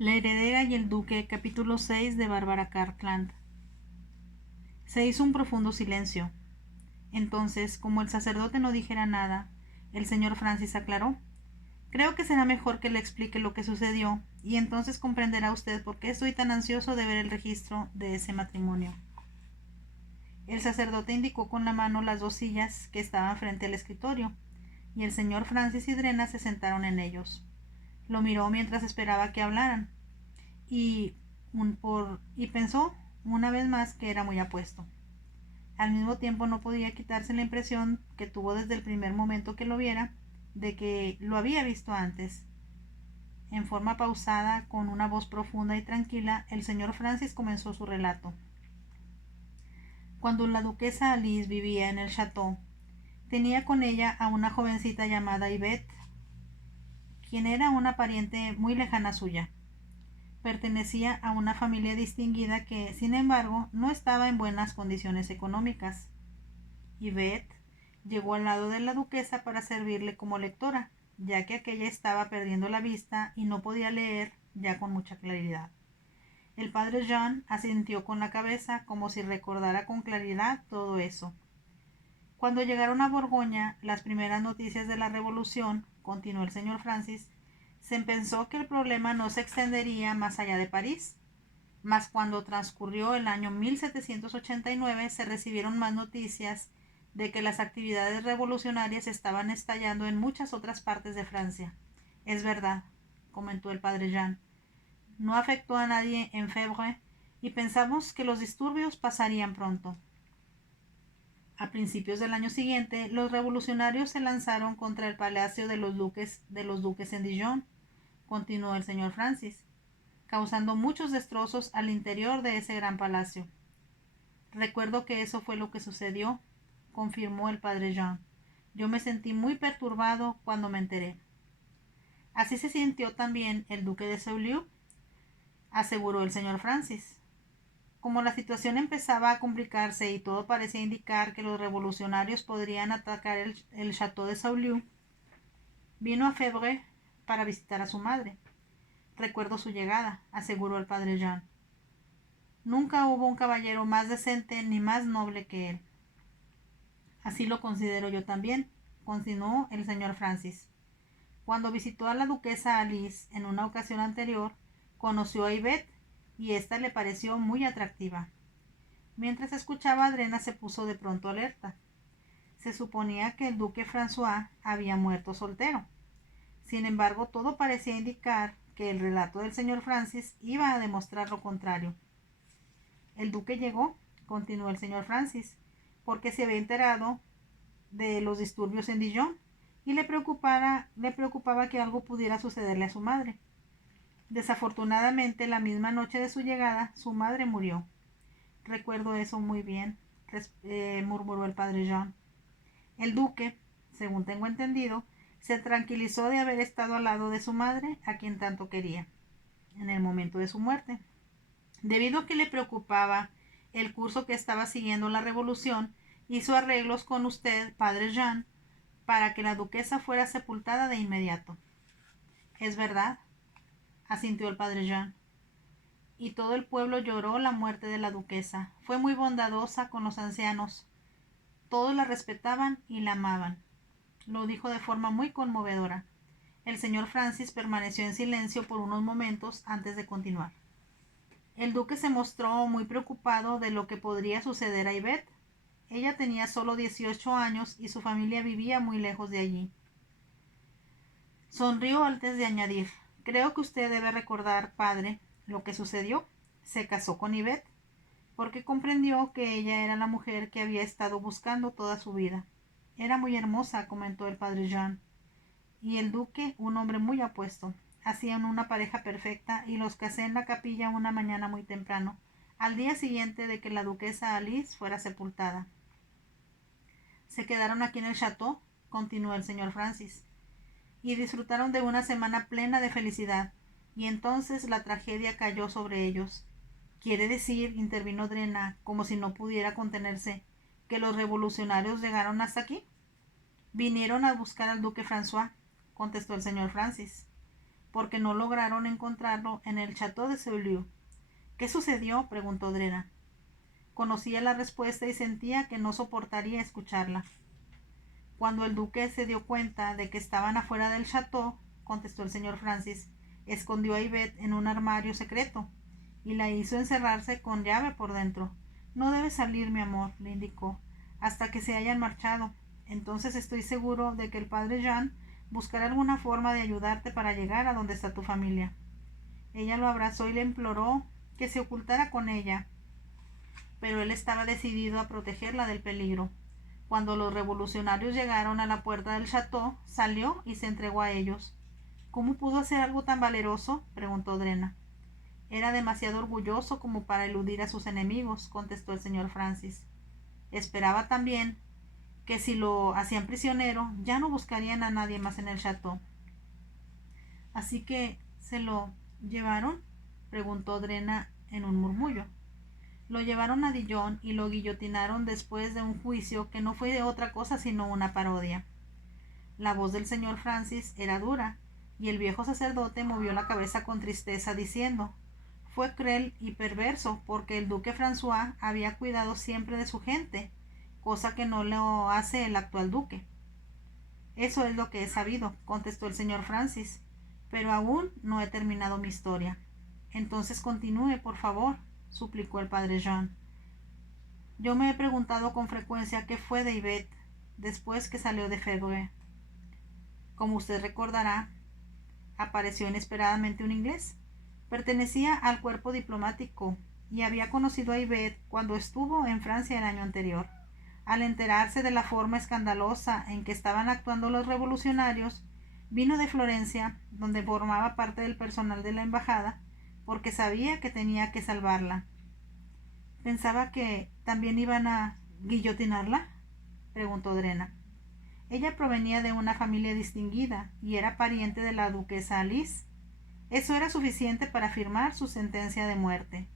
La heredera y el duque, capítulo 6 de Bárbara Cartland. Se hizo un profundo silencio. Entonces, como el sacerdote no dijera nada, el señor Francis aclaró: creo que será mejor que le explique lo que sucedió, y entonces comprenderá usted por qué estoy tan ansioso de ver el registro de ese matrimonio. El sacerdote indicó con la mano las dos sillas que estaban frente al escritorio, y el señor Francis y Drena se sentaron en ellos. Lo miró mientras esperaba que hablaran, y pensó una vez más que era muy apuesto. Al mismo tiempo no podía quitarse la impresión que tuvo desde el primer momento que lo viera, de que lo había visto antes. En forma pausada, con una voz profunda y tranquila, el señor Francis comenzó su relato. Cuando la duquesa Alice vivía en el château, tenía con ella a una jovencita llamada Yvette, quien era una pariente muy lejana suya. Pertenecía a una familia distinguida que, sin embargo, no estaba en buenas condiciones económicas. Yvette llegó al lado de la duquesa para servirle como lectora, ya que aquella estaba perdiendo la vista y no podía leer ya con mucha claridad. El padre Jean asintió con la cabeza, como si recordara con claridad todo eso. Cuando llegaron a Borgoña las primeras noticias de la revolución, continuó el señor Francis, se pensó que el problema no se extendería más allá de París. Mas cuando transcurrió el año 1789 se recibieron más noticias de que las actividades revolucionarias estaban estallando en muchas otras partes de Francia. Es verdad, comentó el padre Jean. No afectó a nadie en Febvre y pensamos que los disturbios pasarían pronto. A principios del año siguiente, los revolucionarios se lanzaron contra el palacio de los duques en Dijon, continuó el señor Francis, causando muchos destrozos al interior de ese gran palacio. Recuerdo que eso fue lo que sucedió, confirmó el padre Jean. Yo me sentí muy perturbado cuando me enteré. Así se sintió también el duque de Saulieu, aseguró el señor Francis. Como la situación empezaba a complicarse y todo parecía indicar que los revolucionarios podrían atacar el château de Saulieu, vino a Febvre para visitar a su madre. Recuerdo su llegada, aseguró el padre Jean. Nunca hubo un caballero más decente ni más noble que él. Así lo considero yo también, continuó el señor Francis. Cuando visitó a la duquesa Alice en una ocasión anterior, conoció a Yvette y ésta le pareció muy atractiva. Mientras escuchaba, Adrena se puso de pronto alerta. Se suponía que el duque François había muerto soltero. Sin embargo, todo parecía indicar que el relato del señor Francis iba a demostrar lo contrario. El duque llegó, continuó el señor Francis, porque se había enterado de los disturbios en Dijon y le preocupaba que algo pudiera sucederle a su madre. Desafortunadamente, la misma noche de su llegada, su madre murió. Recuerdo eso muy bien, murmuró el padre Jean. El duque, según tengo entendido, se tranquilizó de haber estado al lado de su madre, a quien tanto quería, en el momento de su muerte. Debido a que le preocupaba el curso que estaba siguiendo la revolución, hizo arreglos con usted, padre Jean, para que la duquesa fuera sepultada de inmediato. Es verdad, asintió el padre Jean. Y todo el pueblo lloró la muerte de la duquesa. Fue muy bondadosa con los ancianos. Todos la respetaban y la amaban. Lo dijo de forma muy conmovedora. El señor Francis permaneció en silencio por unos momentos antes de continuar. El duque se mostró muy preocupado de lo que podría suceder a Yvette. Ella tenía solo 18 años y su familia vivía muy lejos de allí. Sonrió antes de añadir: creo que usted debe recordar, padre, lo que sucedió. Se casó con Yvette porque comprendió que ella era la mujer que había estado buscando toda su vida. Era muy hermosa, comentó el padre Jean, y el duque un hombre muy apuesto. Hacían una pareja perfecta y los casé en la capilla una mañana muy temprano, al día siguiente de que la duquesa Alice fuera sepultada. Se quedaron aquí en el château, continuó el señor Francis, y disfrutaron de una semana plena de felicidad, y entonces la tragedia cayó sobre ellos. Quiere decir, intervino Drena, como si no pudiera contenerse, que los revolucionarios llegaron hasta aquí. Vinieron a buscar al duque François, contestó el señor Francis. porque no lograron encontrarlo en el Château de Saulieu. ¿Qué sucedió?, preguntó Drena. Conocía la respuesta y sentía que no soportaría escucharla. Cuando el duque se dio cuenta de que estaban afuera del château, contestó el señor Francis, escondió a Ivette en un armario secreto y la hizo encerrarse con llave por dentro. No debes salir, mi amor, le indicó, hasta que se hayan marchado. Entonces estoy seguro de que el padre Jean buscará alguna forma de ayudarte para llegar a donde está tu familia. Ella lo abrazó y le imploró que se ocultara con ella, pero él estaba decidido a protegerla del peligro. Cuando los revolucionarios llegaron a la puerta del château, salió y se entregó a ellos. ¿Cómo pudo hacer algo tan valeroso?, preguntó Drena. Era demasiado orgulloso como para eludir a sus enemigos, contestó el señor Francis. Esperaba también que si lo hacían prisionero, ya no buscarían a nadie más en el château. ¿Así que se lo llevaron?, preguntó Drena en un murmullo. Lo llevaron a Dijon y lo guillotinaron después de un juicio que no fue de otra cosa sino una parodia. La voz del señor Francis era dura, y el viejo sacerdote movió la cabeza con tristeza, diciendo: fue cruel y perverso, porque el duque François había cuidado siempre de su gente, cosa que no lo hace el actual duque. Eso es lo que he sabido, contestó el señor Francis, pero aún no he terminado mi historia. Entonces continúe, por favor, suplicó el padre Jean. Yo me he preguntado con frecuencia qué fue de Ivette después que salió de Febvre. Como usted recordará, apareció inesperadamente un inglés. Pertenecía al cuerpo diplomático y había conocido a Ivette cuando estuvo en Francia el año anterior. Al enterarse de la forma escandalosa en que estaban actuando los revolucionarios, vino de Florencia, donde formaba parte del personal de la embajada, porque sabía que tenía que salvarla. ¿Pensaba que también iban a guillotinarla?, preguntó Drena. Ella provenía de una familia distinguida y era pariente de la duquesa Alice. Eso era suficiente para firmar su sentencia de muerte.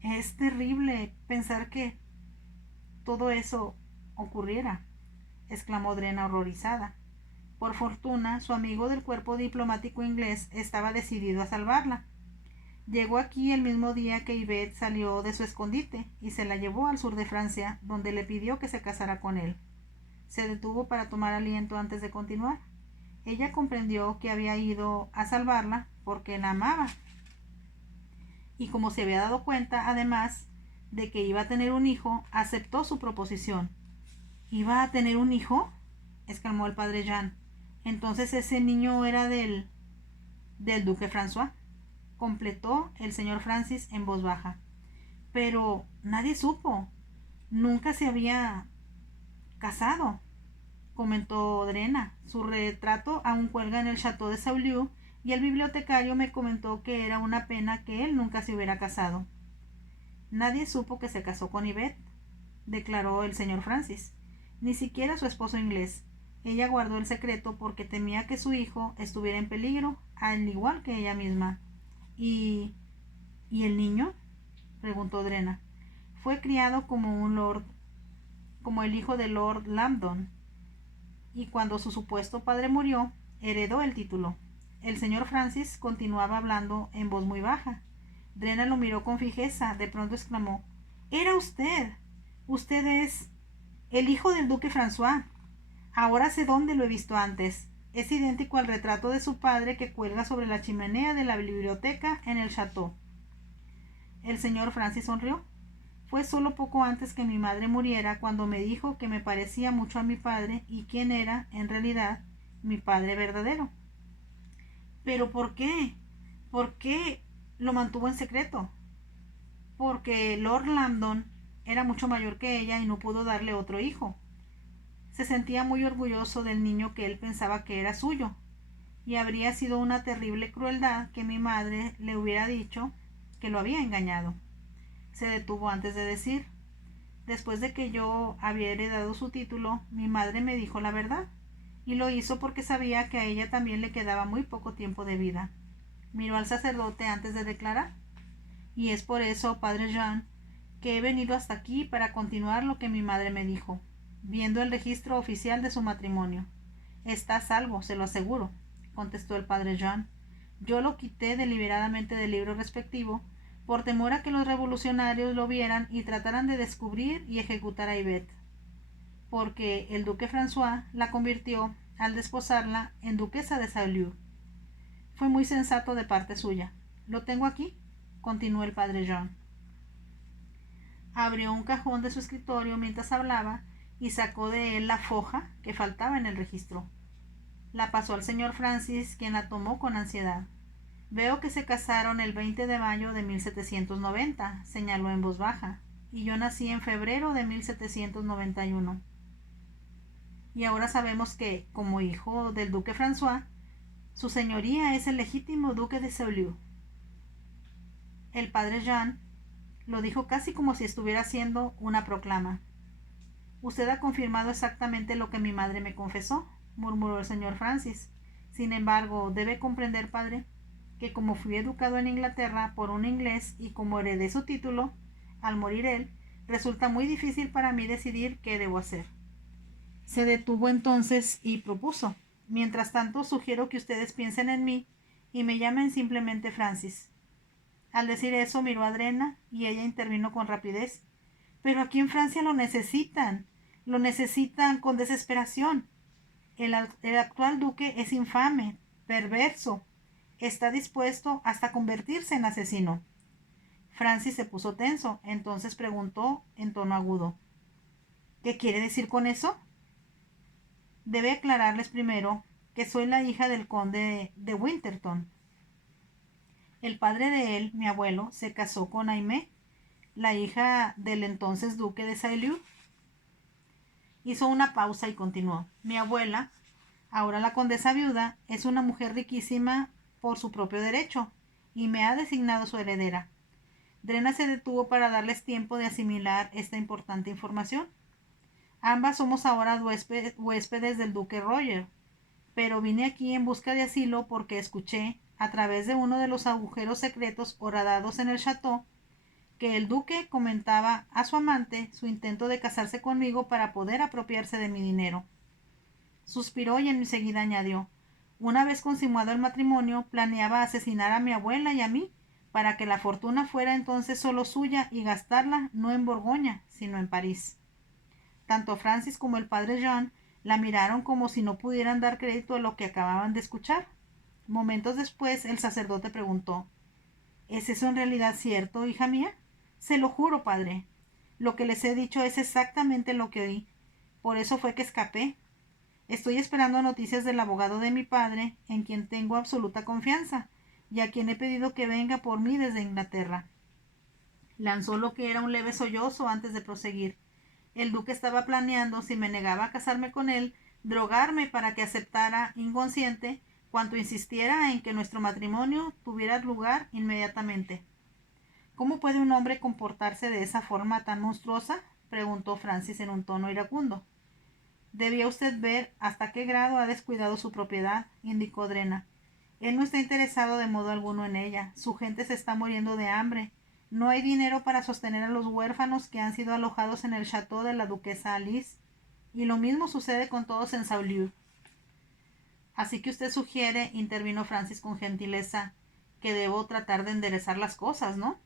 Es terrible pensar que todo eso ocurriera, exclamó Drena horrorizada. Por fortuna, su amigo del cuerpo diplomático inglés estaba decidido a salvarla. Llegó aquí el mismo día que Ivette salió de su escondite y se la llevó al sur de Francia, donde le pidió que se casara con él. Se detuvo para tomar aliento antes de continuar. Ella comprendió que había ido a salvarla porque la amaba. Y como se había dado cuenta, además, de que iba a tener un hijo, aceptó su proposición. ¿Iba a tener un hijo?, exclamó el padre Jean. Entonces ese niño era del duque François, completó el señor Francis en voz baja. Pero nadie supo. Nunca se había casado, comentó Drena. Su retrato aún cuelga en el Château de Saulieu y el bibliotecario me comentó que era una pena que él nunca se hubiera casado. Nadie supo que se casó con Ivette, declaró el señor Francis, ni siquiera su esposo inglés. Ella guardó el secreto porque temía que su hijo estuviera en peligro, al igual que ella misma. ¿Y el niño?, preguntó Drena. Fue criado como el hijo de Lord Lambton, y cuando su supuesto padre murió, heredó el título. El señor Francis continuaba hablando en voz muy baja. Drena lo miró con fijeza. De pronto exclamó: «¡Era usted! Usted es el hijo del duque François. Ahora sé dónde lo he visto antes. Es idéntico al retrato de su padre que cuelga sobre la chimenea de la biblioteca en el château». El señor Francis sonrió. Fue solo poco antes que mi madre muriera cuando me dijo que me parecía mucho a mi padre y quién era, en realidad, mi padre verdadero. ¿Pero por qué? ¿Por qué lo mantuvo en secreto? Porque Lord Lambton era mucho mayor que ella y no pudo darle otro hijo. Se sentía muy orgulloso del niño que él pensaba que era suyo, y habría sido una terrible crueldad que mi madre le hubiera dicho que lo había engañado. Se detuvo antes de decir: después de que yo había heredado su título, mi madre me dijo la verdad, y lo hizo porque sabía que a ella también le quedaba muy poco tiempo de vida. Miró al sacerdote antes de declarar: y es por eso, padre Jean, que he venido hasta aquí para continuar lo que mi madre me dijo, viendo el registro oficial de su matrimonio. Está a salvo, se lo aseguro, contestó el padre Jean. Yo lo quité deliberadamente del libro respectivo, por temor a que los revolucionarios lo vieran y trataran de descubrir y ejecutar a Ivette, porque el duque François la convirtió, al desposarla, en duquesa de Saulieu. Fue muy sensato de parte suya. Lo tengo aquí, continuó el padre John. Abrió un cajón de su escritorio mientras hablaba y sacó de él la foja que faltaba en el registro. La pasó al señor Francis, quien la tomó con ansiedad. Veo que se casaron el 20 de mayo de 1790, señaló en voz baja, y yo nací en febrero de 1791. Y ahora sabemos que, como hijo del duque François, su señoría es el legítimo duque de Saulieu. El padre Jean lo dijo casi como si estuviera haciendo una proclama. Usted ha confirmado exactamente lo que mi madre me confesó, murmuró el señor Francis. Sin embargo, debe comprender, padre, que como fui educado en Inglaterra por un inglés y como heredé su título, al morir él, resulta muy difícil para mí decidir qué debo hacer. Se detuvo entonces y propuso: mientras tanto, sugiero que ustedes piensen en mí y me llamen simplemente Francis. Al decir eso miró a Drena y ella intervino con rapidez. Pero aquí en Francia lo necesitan con desesperación. El actual duque es infame, perverso, está dispuesto hasta convertirse en asesino. Francis se puso tenso, entonces preguntó en tono agudo: ¿qué quiere decir con eso? Debe aclararles primero que soy la hija del conde de Winterton. El padre de él, mi abuelo, se casó con Aimée, la hija del entonces duque de Saulieu. Hizo una pausa y continuó: mi abuela, ahora la condesa viuda, es una mujer riquísima por su propio derecho y me ha designado su heredera. Drena se detuvo para darles tiempo de asimilar esta importante información. Ambas somos ahora huéspedes del duque Roger, pero vine aquí en busca de asilo porque escuché, a través de uno de los agujeros secretos horadados en el château, que el duque comentaba a su amante su intento de casarse conmigo para poder apropiarse de mi dinero. Suspiró y enseguida añadió: una vez consumado el matrimonio, planeaba asesinar a mi abuela y a mí, para que la fortuna fuera entonces solo suya y gastarla no en Borgoña, sino en París. Tanto Francis como el padre John la miraron como si no pudieran dar crédito a lo que acababan de escuchar. Momentos después el sacerdote preguntó: ¿es eso en realidad cierto, hija mía? Se lo juro, padre. Lo que les he dicho es exactamente lo que oí. Por eso fue que escapé. Estoy esperando noticias del abogado de mi padre, en quien tengo absoluta confianza, y a quien he pedido que venga por mí desde Inglaterra. Lanzó lo que era un leve sollozo antes de proseguir. El duque estaba planeando, si me negaba a casarme con él, drogarme para que aceptara, inconsciente, cuanto insistiera en que nuestro matrimonio tuviera lugar inmediatamente. ¿Cómo puede un hombre comportarse de esa forma tan monstruosa?, preguntó Francis en un tono iracundo. Debía usted ver hasta qué grado ha descuidado su propiedad, indicó Drena. Él no está interesado de modo alguno en ella. Su gente se está muriendo de hambre. No hay dinero para sostener a los huérfanos que han sido alojados en el château de la duquesa Alice. Y lo mismo sucede con todos en Saulieu. Así que usted sugiere, intervino Francis con gentileza, que debo tratar de enderezar las cosas, ¿no?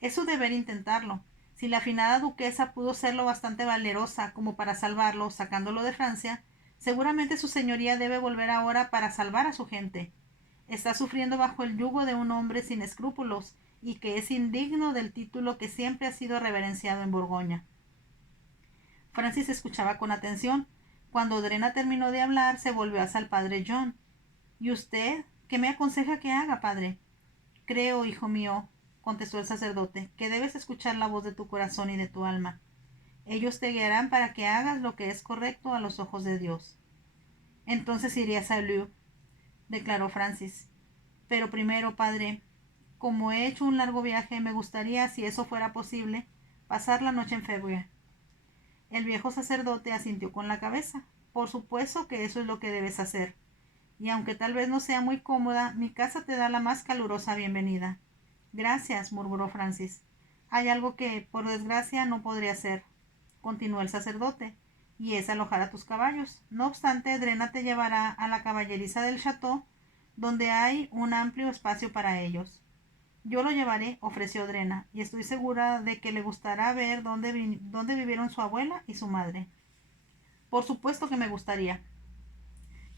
Es su deber intentarlo. Si la afinada duquesa pudo ser lo bastante valerosa como para salvarlo, sacándolo de Francia, seguramente su señoría debe volver ahora para salvar a su gente. Está sufriendo bajo el yugo de un hombre sin escrúpulos y que es indigno del título que siempre ha sido reverenciado en Borgoña. Francis escuchaba con atención. Cuando Drena terminó de hablar, se volvió hacia el padre John. ¿Y usted? ¿Qué me aconseja que haga, padre? Creo, hijo mío, contestó el sacerdote, que debes escuchar la voz de tu corazón y de tu alma. Ellos te guiarán para que hagas lo que es correcto a los ojos de Dios. Entonces iré a Saulieu, declaró Francis. Pero primero, padre, como he hecho un largo viaje, me gustaría, si eso fuera posible, pasar la noche en February. El viejo sacerdote asintió con la cabeza. Por supuesto que eso es lo que debes hacer. Y aunque tal vez no sea muy cómoda, mi casa te da la más calurosa bienvenida. Gracias, murmuró Francis. Hay algo que, por desgracia, no podré hacer, continuó el sacerdote, y es alojar a tus caballos. No obstante, Drena te llevará a la caballeriza del château, donde hay un amplio espacio para ellos. Yo lo llevaré, ofreció Drena, y estoy segura de que le gustará ver dónde vivieron su abuela y su madre. Por supuesto que me gustaría.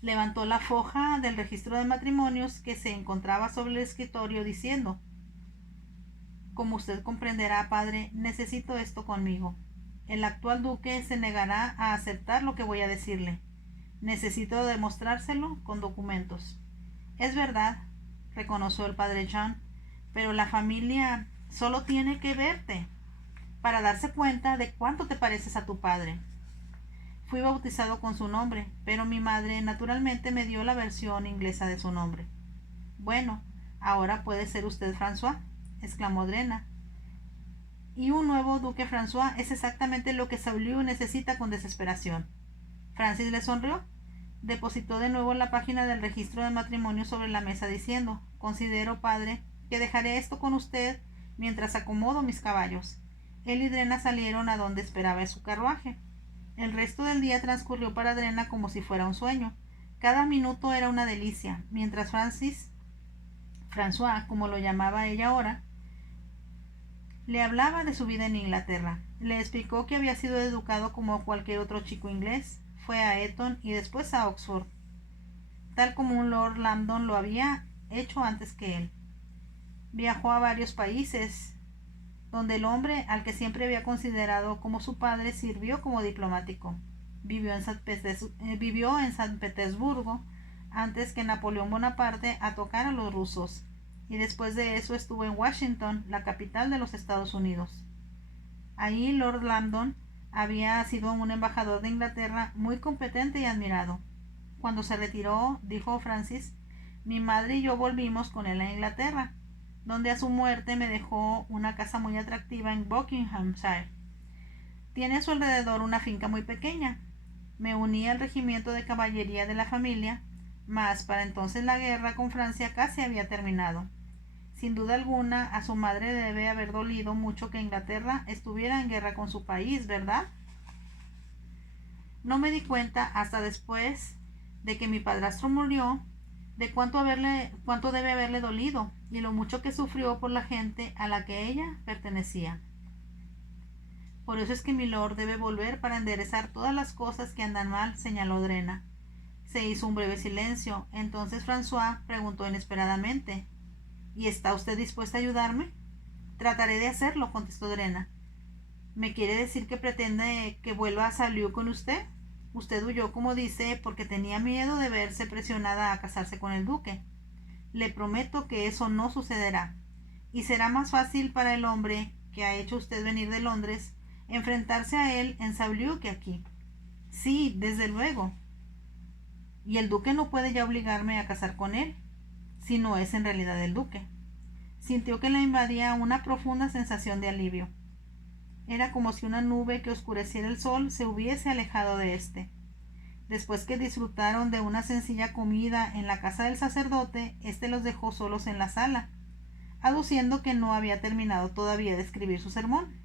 Levantó la foja del registro de matrimonios que se encontraba sobre el escritorio diciendo: como usted comprenderá, padre, necesito esto conmigo. El actual duque se negará a aceptar lo que voy a decirle. Necesito demostrárselo con documentos. Es verdad, reconoció el padre John, pero la familia solo tiene que verte para darse cuenta de cuánto te pareces a tu padre. Fui bautizado con su nombre, pero mi madre naturalmente me dio la versión inglesa de su nombre. Bueno, ahora puede ser usted François, exclamó Drena. Y un nuevo duque François es exactamente lo que Saulieu necesita con desesperación. Francis le sonrió. Depositó de nuevo la página del registro de matrimonio sobre la mesa diciendo: considero, padre, que dejaré esto con usted mientras acomodo mis caballos. Él y Drena salieron a donde esperaba su carruaje. El resto del día transcurrió para Drena como si fuera un sueño. Cada minuto era una delicia, mientras François, como lo llamaba ella ahora, le hablaba de su vida en Inglaterra. Le explicó que había sido educado como cualquier otro chico inglés. Fue a Eton y después a Oxford, tal como un Lord Lambton lo había hecho antes que él. Viajó a varios países, donde el hombre al que siempre había considerado como su padre sirvió como diplomático. Vivió en San Petersburgo antes que Napoleón Bonaparte atacara a los rusos, y después de eso estuvo en Washington, la capital de los Estados Unidos. Ahí Lord Lambton había sido un embajador de Inglaterra muy competente y admirado. Cuando se retiró, dijo Francis, mi madre y yo volvimos con él a Inglaterra, donde a su muerte me dejó una casa muy atractiva en Buckinghamshire. Tiene a su alrededor una finca muy pequeña. Me uní al regimiento de caballería de la familia, mas para entonces la guerra con Francia casi había terminado. Sin duda alguna, a su madre debe haber dolido mucho que Inglaterra estuviera en guerra con su país, ¿verdad? No me di cuenta hasta después de que mi padrastro murió de cuánto debe haberle dolido y lo mucho que sufrió por la gente a la que ella pertenecía. Por eso es que mi lord debe volver para enderezar todas las cosas que andan mal, señaló Drena. Se hizo un breve silencio. Entonces François preguntó inesperadamente: ¿y está usted dispuesta a ayudarme? Trataré de hacerlo, contestó Drena. ¿Me quiere decir que pretende que vuelva a Saulieu con usted? Usted huyó, como dice, porque tenía miedo de verse presionada a casarse con el duque. Le prometo que eso no sucederá, y será más fácil para el hombre que ha hecho usted venir de Londres enfrentarse a él en Saulieu que aquí. Sí, desde luego. Y el duque no puede ya obligarme a casar con él, si no es en realidad el duque. Sintió que la invadía una profunda sensación de alivio. Era como si una nube que oscureciera el sol se hubiese alejado de éste. Después que disfrutaron de una sencilla comida en la casa del sacerdote, éste los dejó solos en la sala, aduciendo que no había terminado todavía de escribir su sermón.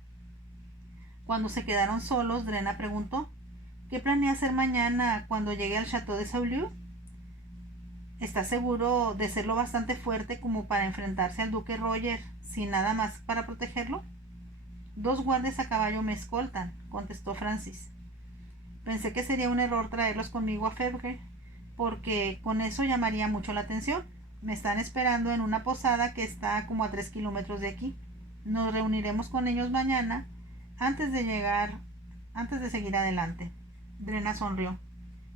Cuando se quedaron solos, Drena preguntó: ¿qué planea hacer mañana cuando llegue al Château de Saulieu? ¿Está seguro de ser lo bastante fuerte como para enfrentarse al duque Roger sin nada más para protegerlo? 2 guardias a caballo me escoltan, contestó Francis. Pensé que sería un error traerlos conmigo a Febvre, porque con eso llamaría mucho la atención. Me están esperando en una posada que está como a 3 kilómetros de aquí. Nos reuniremos con ellos mañana antes de seguir adelante. Drena sonrió.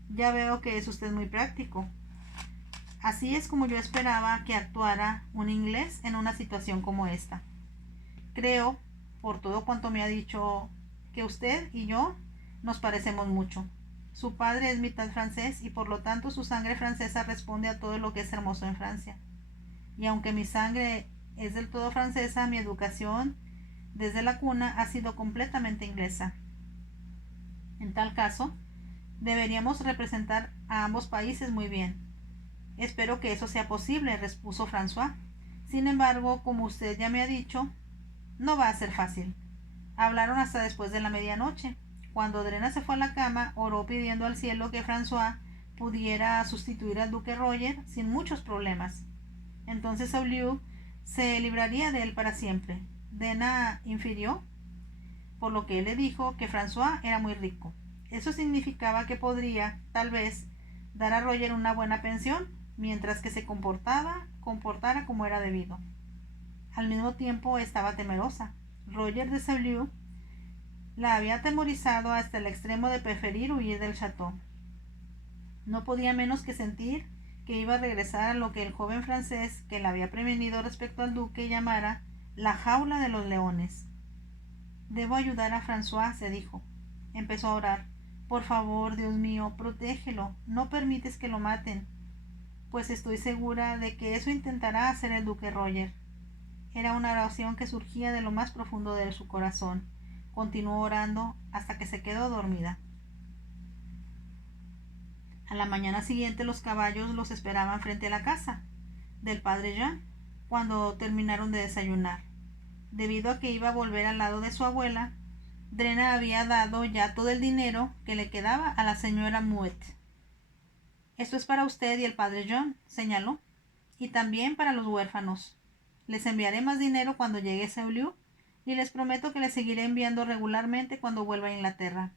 Ya veo que es usted muy práctico. Así es como yo esperaba que actuara un inglés en una situación como esta. Creo, por todo cuanto me ha dicho, que usted y yo nos parecemos mucho. Su padre es mitad francés y por lo tanto su sangre francesa responde a todo lo que es hermoso en Francia. Y aunque mi sangre es del todo francesa, mi educación desde la cuna ha sido completamente inglesa. En tal caso, deberíamos representar a ambos países muy bien. Espero que eso sea posible, repuso François. Sin embargo, como usted ya me ha dicho, no va a ser fácil. Hablaron hasta después de la medianoche. Cuando Drena se fue a la cama, oró pidiendo al cielo que François pudiera sustituir al duque Roger sin muchos problemas. Entonces Saulieu se libraría de él para siempre. Drena infirió, por lo que él le dijo, que François era muy rico. Eso significaba que podría, tal vez, dar a Roger una buena pensión, mientras que se comportara como era debido. Al mismo tiempo estaba temerosa. Roger de Saulieu la había atemorizado hasta el extremo de preferir huir del chateau. No podía menos que sentir que iba a regresar a lo que el joven francés que la había prevenido respecto al duque llamara la jaula de los leones. Debo ayudar a François, se dijo. Empezó a orar. Por favor, Dios mío, protégelo, no permites que lo maten, pues estoy segura de que eso intentará hacer el duque Roger. Era una oración que surgía de lo más profundo de su corazón. Continuó orando hasta que se quedó dormida. A la mañana siguiente los caballos los esperaban frente a la casa del padre Jean cuando terminaron de desayunar. Debido a que iba a volver al lado de su abuela, Drena había dado ya todo el dinero que le quedaba a la señora Mouet. Esto es para usted y el padre John, señaló, y también para los huérfanos. Les enviaré más dinero cuando llegue a Saulieu y les prometo que les seguiré enviando regularmente cuando vuelva a Inglaterra.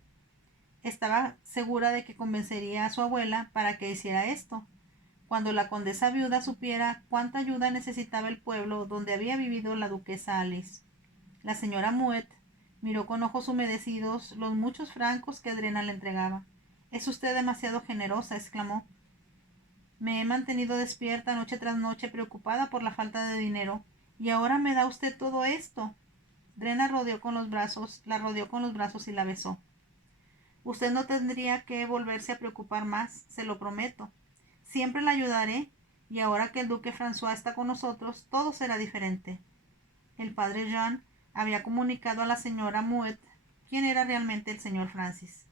Estaba segura de que convencería a su abuela para que hiciera esto. Cuando la condesa viuda supiera cuánta ayuda necesitaba el pueblo donde había vivido la duquesa Alice. La señora Mouet miró con ojos humedecidos los muchos francos que Drena le entregaba. «Es usted demasiado generosa», exclamó. «Me he mantenido despierta noche tras noche preocupada por la falta de dinero, y ahora me da usted todo esto». Drena la rodeó con los brazos y la besó. «Usted no tendría que volverse a preocupar más, se lo prometo. Siempre la ayudaré, y ahora que el duque François está con nosotros, todo será diferente». El padre Jean había comunicado a la señora Mouet quién era realmente el señor Francis.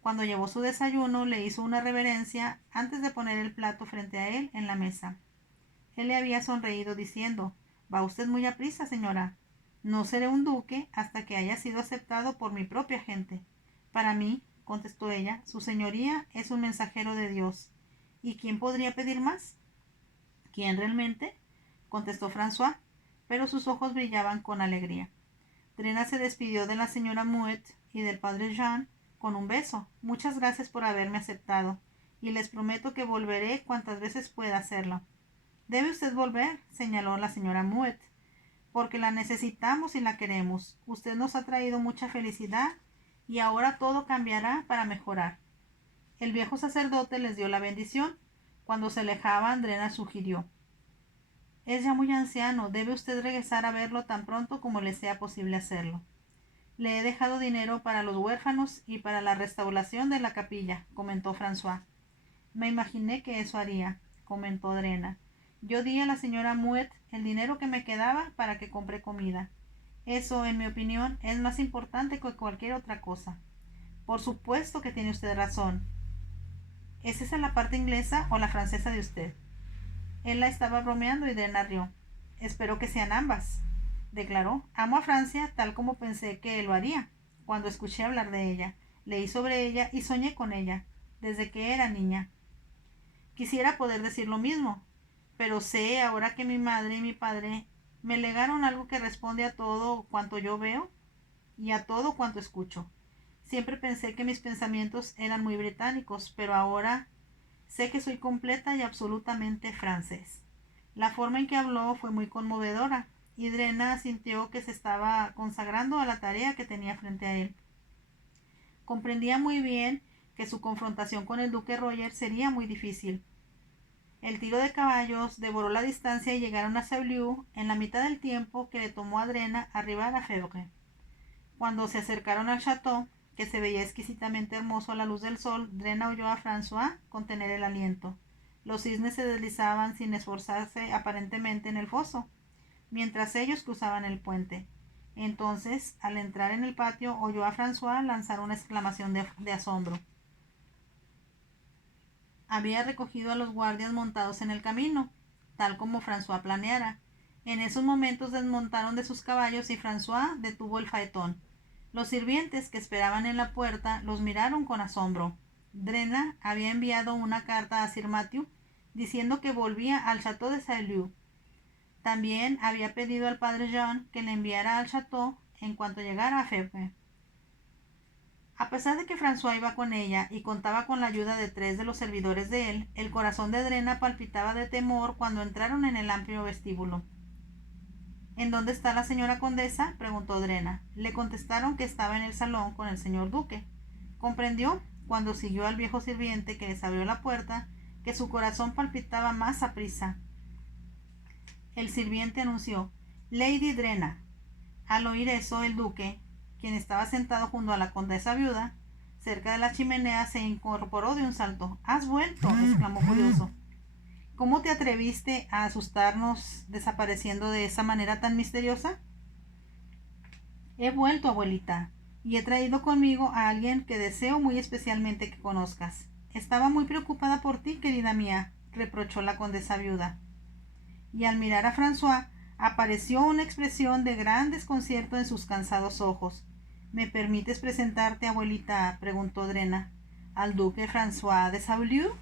Cuando llevó su desayuno, le hizo una reverencia antes de poner el plato frente a él en la mesa. Él le había sonreído diciendo: «Va usted muy aprisa, señora. No seré un duque hasta que haya sido aceptado por mi propia gente». «Para mí», contestó ella, «su señoría es un mensajero de Dios. ¿Y quién podría pedir más?» «¿Quién realmente?», contestó François, pero sus ojos brillaban con alegría. Drena se despidió de la señora Mouet y del padre Jean con un beso. «Muchas gracias por haberme aceptado, y les prometo que volveré cuantas veces pueda hacerlo». «Debe usted volver», señaló la señora Mouet, «porque la necesitamos y la queremos. Usted nos ha traído mucha felicidad y ahora todo cambiará para mejorar». El viejo sacerdote les dio la bendición. Cuando se alejaban, Drena sugirió: «Es ya muy anciano, debe usted regresar a verlo tan pronto como le sea posible hacerlo». «Le he dejado dinero para los huérfanos y para la restauración de la capilla», comentó François. «Me imaginé que eso haría», comentó Drena. «Yo di a la señora Mouet el dinero que me quedaba para que compre comida. Eso, en mi opinión, es más importante que cualquier otra cosa». «Por supuesto que tiene usted razón. ¿Es esa la parte inglesa o la francesa de usted?». Él la estaba bromeando y Drena rió. «Espero que sean ambas», declaró. «Amo a Francia tal como pensé que lo haría cuando escuché hablar de ella. Leí sobre ella y soñé con ella desde que era niña. Quisiera poder decir lo mismo, pero sé ahora que mi madre y mi padre me legaron algo que responde a todo cuanto yo veo y a todo cuanto escucho. Siempre pensé que mis pensamientos eran muy británicos, pero ahora sé que soy completa y absolutamente francés». La forma en que habló fue muy conmovedora, y Drena sintió que se estaba consagrando a la tarea que tenía frente a él. Comprendía muy bien que su confrontación con el duque Roger sería muy difícil. El tiro de caballos devoró la distancia y llegaron a Saulieu en la mitad del tiempo que le tomó a Drena arribar a Febvre. Cuando se acercaron al chateau, que se veía exquisitamente hermoso a la luz del sol, Drena oyó a François contener el aliento. Los cisnes se deslizaban sin esforzarse aparentemente en el foso, mientras ellos cruzaban el puente. Entonces, al entrar en el patio, oyó a François lanzar una exclamación de asombro. Había recogido a los guardias montados en el camino, tal como François planeara. En esos momentos desmontaron de sus caballos y François detuvo el faetón. Los sirvientes que esperaban en la puerta los miraron con asombro. Drena había enviado una carta a Sir Matthew diciendo que volvía al Château de Saint-Leu. También había pedido al padre John que le enviara al Château en cuanto llegara a Febvre. A pesar de que François iba con ella y contaba con la ayuda de 3 de los servidores de él, el corazón de Drena palpitaba de temor cuando entraron en el amplio vestíbulo. ¿En dónde está la señora condesa?, preguntó Drena. Le contestaron que estaba en el salón con el señor duque. Comprendió, cuando siguió al viejo sirviente que les abrió la puerta, que su corazón palpitaba más aprisa. El sirviente anunció: Lady Drena. Al oír eso, el duque, quien estaba sentado junto a la condesa viuda, cerca de la chimenea, se incorporó de un salto. —¿Has vuelto? —exclamó furioso. ¿Cómo te atreviste a asustarnos desapareciendo de esa manera tan misteriosa? He vuelto, abuelita, y he traído conmigo a alguien que deseo muy especialmente que conozcas. Estaba muy preocupada por ti, querida mía —reprochó la condesa viuda. Y al mirar a François, apareció una expresión de gran desconcierto en sus cansados ojos. —¿Me permites presentarte, abuelita? —preguntó Drena— al duque François de Saint-Leu.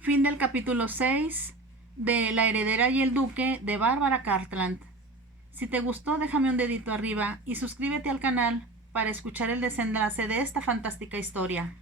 Fin del capítulo 6 de La heredera y el duque de Bárbara Cartland. Si te gustó, déjame un dedito arriba y suscríbete al canal para escuchar el desenlace de esta fantástica historia.